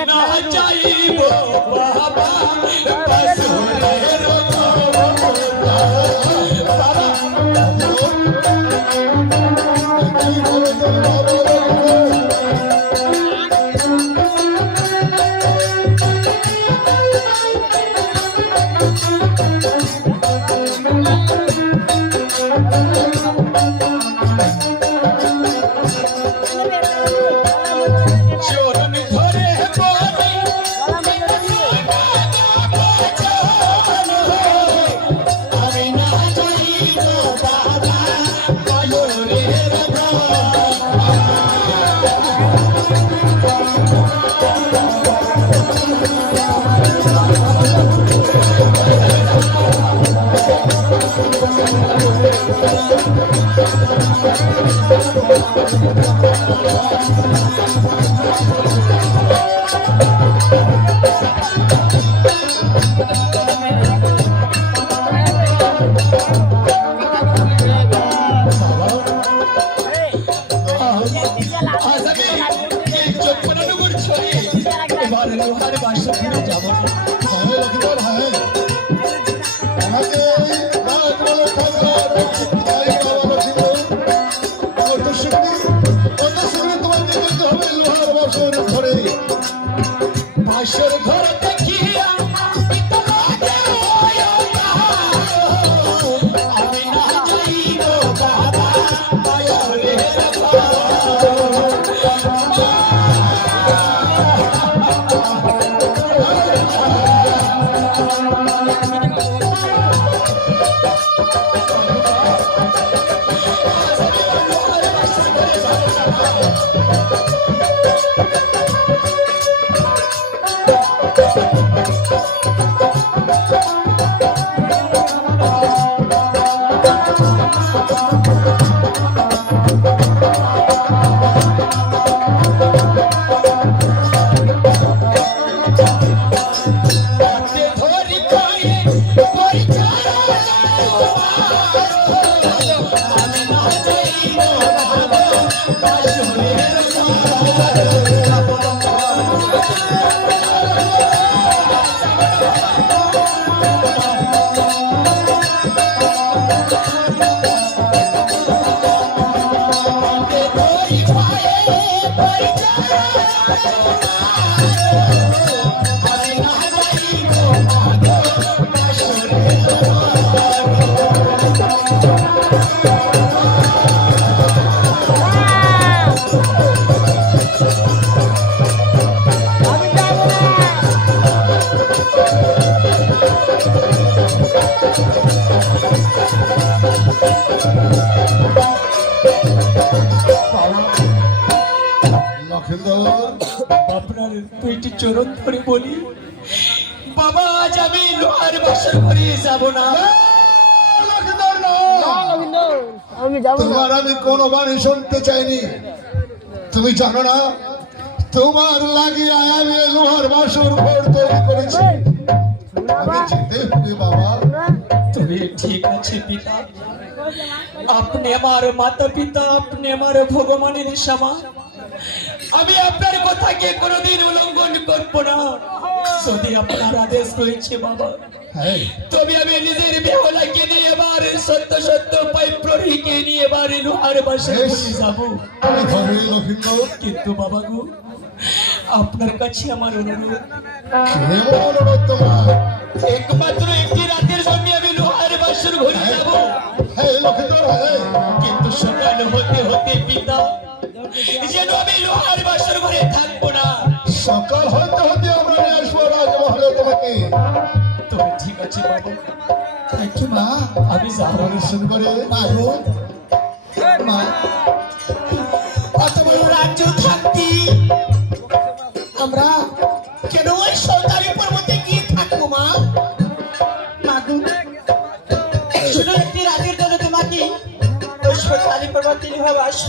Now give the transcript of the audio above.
না চাইব বাবা বাসুরের লোহার বাসা ফিরে যাব বাসর ঘর দেখিয়া আমি না যাইব বাবা বাসরের আপনার দুইটি চরণ ধরে বলি বাবা আজ আমি লোহার বাসর ঘরে যাব না তোমার আমি কোনো বাণী শুনতে চাইনি তুমি জানো না তোমার লাগিয়ে আমি লোহার বাসর ঘর তৈরি করেছি বাবা তুমি ঠিক আছে পিতা আপনি আমার মাতা পিতা আপনি আমার ভগবানের সমান আমি আপনার কথাকে কোনোদিন উল্লঙ্ঘন করব না যদি আপনার আদেশ হয়েছে বাবা তবে আমি নিজের বেহলাকে নিয়ে এবার সত্য সত্য পাইপ্রহীকে নিয়ে এবার লোহার বাসায় যাব কিন্তু বাবা গো আপনার কাছে আমার অনুরোধ একমাত্র একটি রাতের জন্য আমি লোহার বাসর ঘরে যাব কিন্তু সকাল হতে হতে পিতা যেন আমি লোহার বাসর ঘরে থাকবো না সকাল হতে হতে আমরা নিয়ে আসবো রাজমহলে তোমাকে তবে ঠিক আছে বাবা দেখি মা আমি যাবো শুরু করে মাগো মা অত বড় রাজ্য থাকতি আমরা কেন ওই সরকারি পর্বতে গিয়ে থাকবো মা মাগো শুধু একটি রাতের জন্য তোমাকে ওই সরকারি পর্বতে নিয়ে আসবো